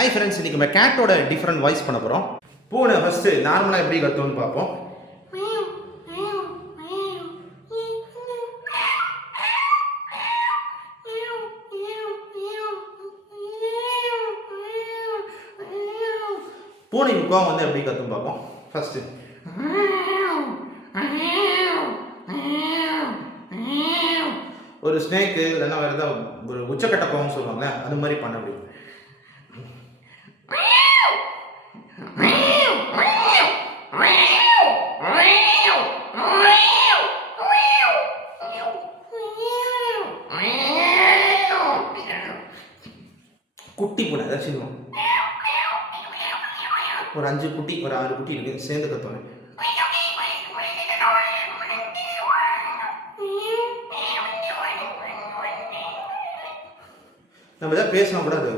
Hi friends, இன்றைக்கி நம்ம கேட்டோட different voice பண்ண போகிறோம். பூனை ஃபஸ்ட்டு நார்மலாக எப்படி கத்தும்னு பார்ப்போம். பூனை கோவம் வந்து எப்படி கத்தும் பார்ப்போம். ஃபஸ்ட்டு ஒரு ஸ்னேக்கு இல்லைன்னா வேறு ஏதாவது ஒரு உச்சக்கட்ட கோவம் சொல்லுவாங்களே, அது மாதிரி பண்ண முடியும். குட்டி பூனை ஏதாவது சொல்லுவோம். ஒரு 5 குட்டி ஒரு 6 குட்டி இருக்கு, சேர்ந்து கத்துவேன். நம்ம ஏதாவது பேசினா கூட அது